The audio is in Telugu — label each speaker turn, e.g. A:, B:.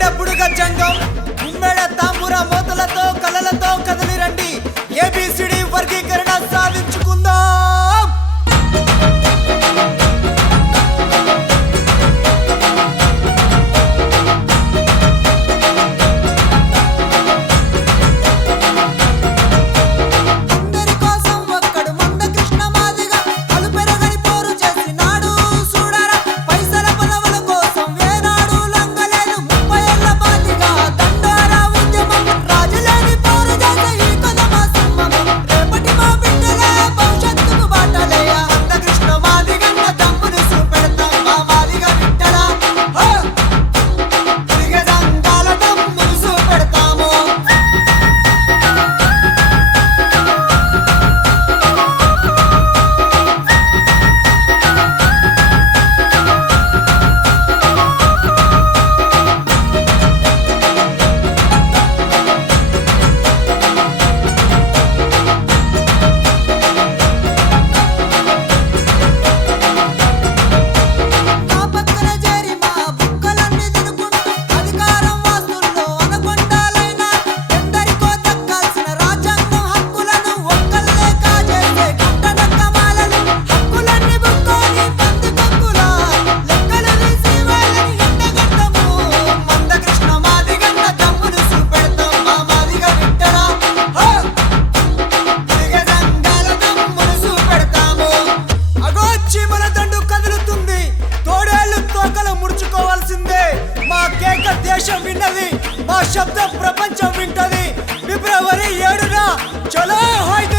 A: మేడపుడుగ జంగం మెడ తాంబూర మోతలతో కలలతో కదలి శబ్దం ప్రపంచం వింటది. ఫిబ్రవరి ఏడున చలో హాయ్